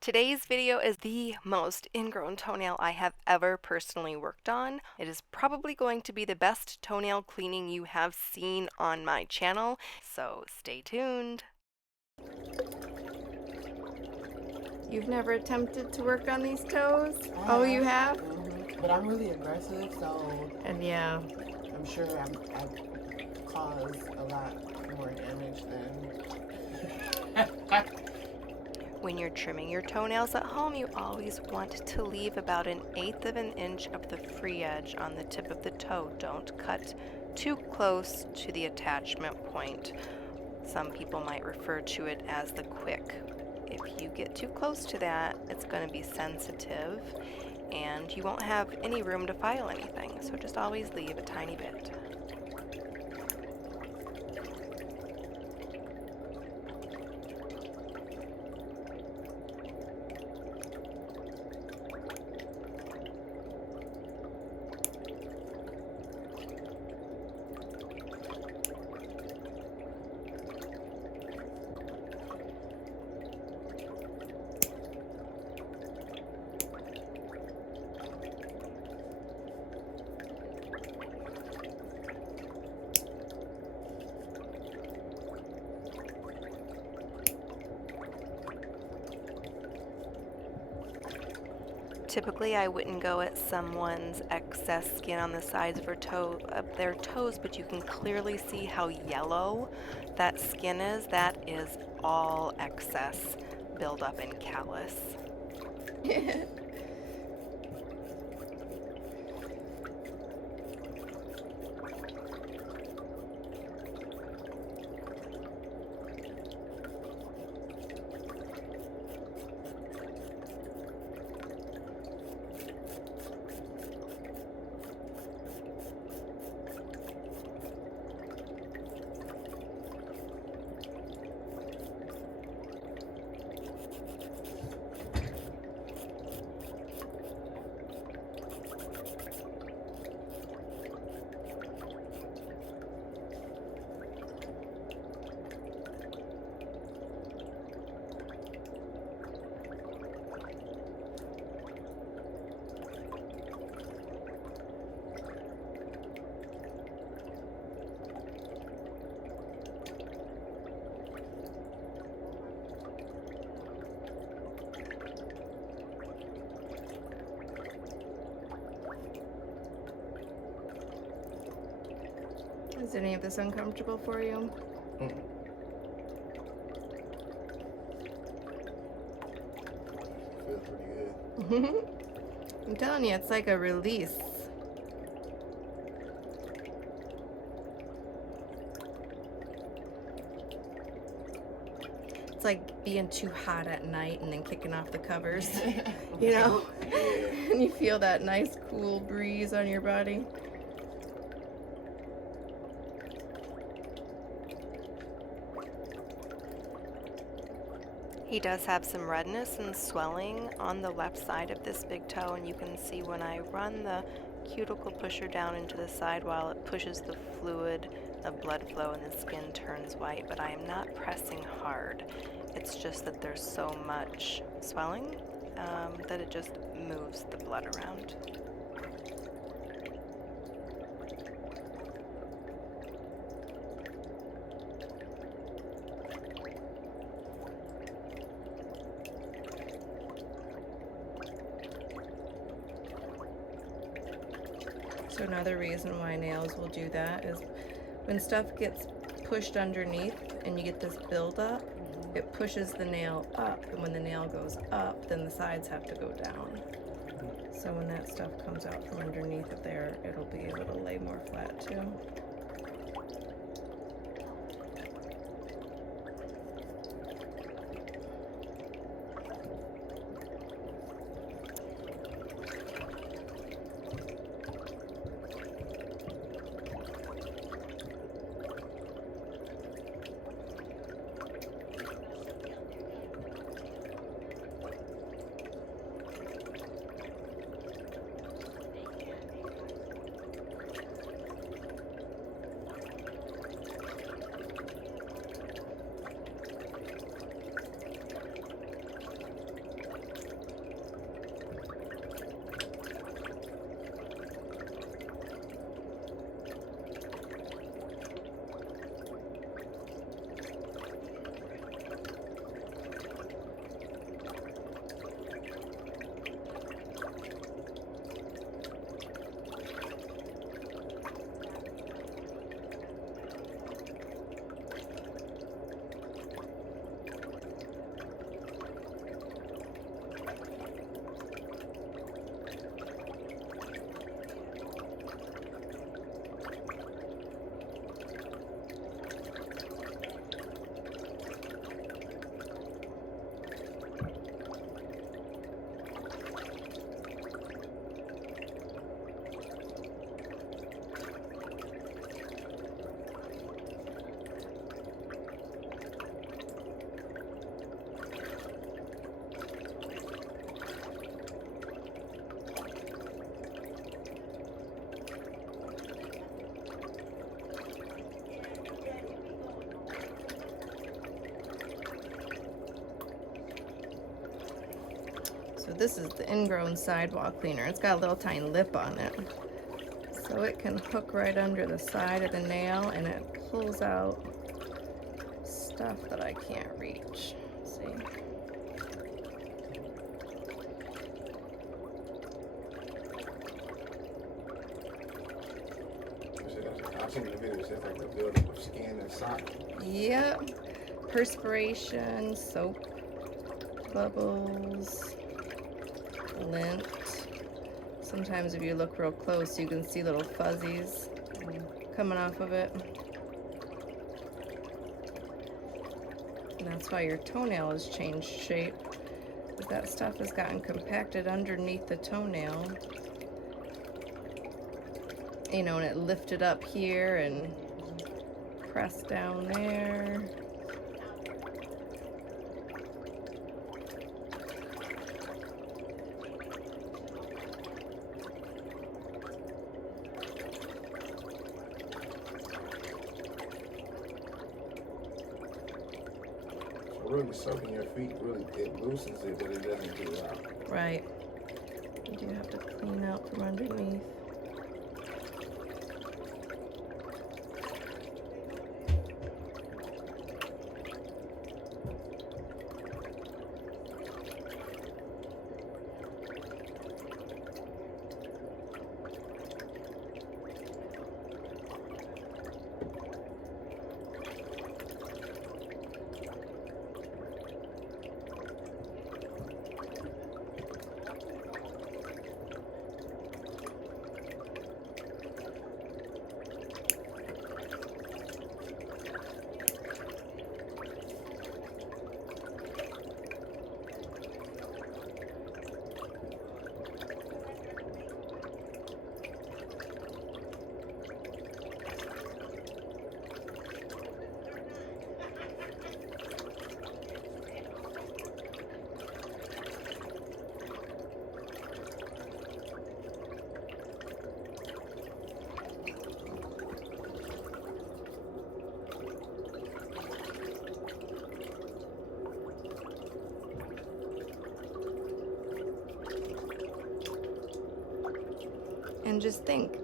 Today's video is the most ingrown toenail I have ever personally worked on. It is probably going to be the best toenail cleaning you have seen on my channel, so stay tuned. You've never attempted to work on these toes? Oh, you have? Mm-hmm. But I'm really aggressive, so And yeah. I'm sure I cause a lot more damage than. When you're trimming your toenails at home, you always want to leave about 1/8 of an inch of the free edge on the tip of the toe. Don't cut too close to the attachment point. Some people might refer to it as the quick. If you get too close to that, it's going to be sensitive and you won't have any room to file anything. So just always leave a tiny bit. Typically, I wouldn't go at someone's excess skin on the sides of their toes, but you can clearly see how yellow that skin is. That is all excess buildup and callus. Is any of this uncomfortable for you? Feels pretty good. I'm telling you, it's like a release. It's like being too hot at night and then kicking off the covers, you know? And you feel that nice cool breeze on your body. He does have some redness and swelling on the left side of this big toe, and you can see when I run the cuticle pusher down into the sidewall, it pushes the fluid of blood flow and the skin turns white, but I am not pressing hard. It's just that there's so much swelling that it just moves the blood around. So another reason why nails will do that is when stuff gets pushed underneath and you get this buildup, it pushes the nail up, and when the nail goes up, then the sides have to go down. So when that stuff comes out from underneath it there, it'll be able to lay more flat too. So this is the Ingrown sidewall cleaner. It's got a little tiny lip on it. So it can hook right under the side of the nail and it pulls out stuff that I can't reach. See? I've seen the videos, it's like a buildup of skin and sock. Yep. Perspiration, soap, bubbles, lint. Sometimes if you look real close, you can see little fuzzies coming off of it. And that's why your toenail has changed shape. But that stuff has gotten compacted underneath the toenail. You know, and it lifted up here and pressed down there. Really soaking your feet, really, it loosens it, but it doesn't get it out. Right. You do have to clean out from underneath. And just think,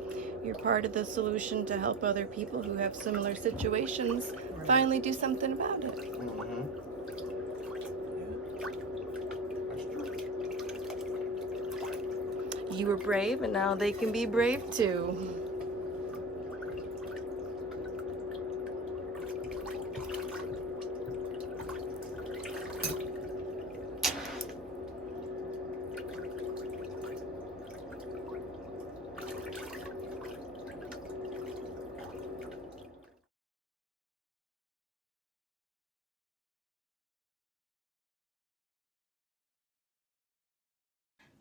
you're part of the solution to help other people who have similar situations finally do something about it. That's true. You were brave, and now they can be brave too.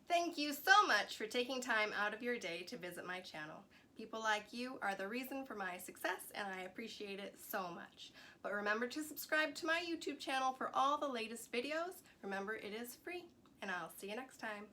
Thank you so much for taking time out of your day to visit my channel. People like you are the reason for my success, and I appreciate it so much. But remember to subscribe to my YouTube channel for all the latest videos. Remember, it is free, and I'll see you next time.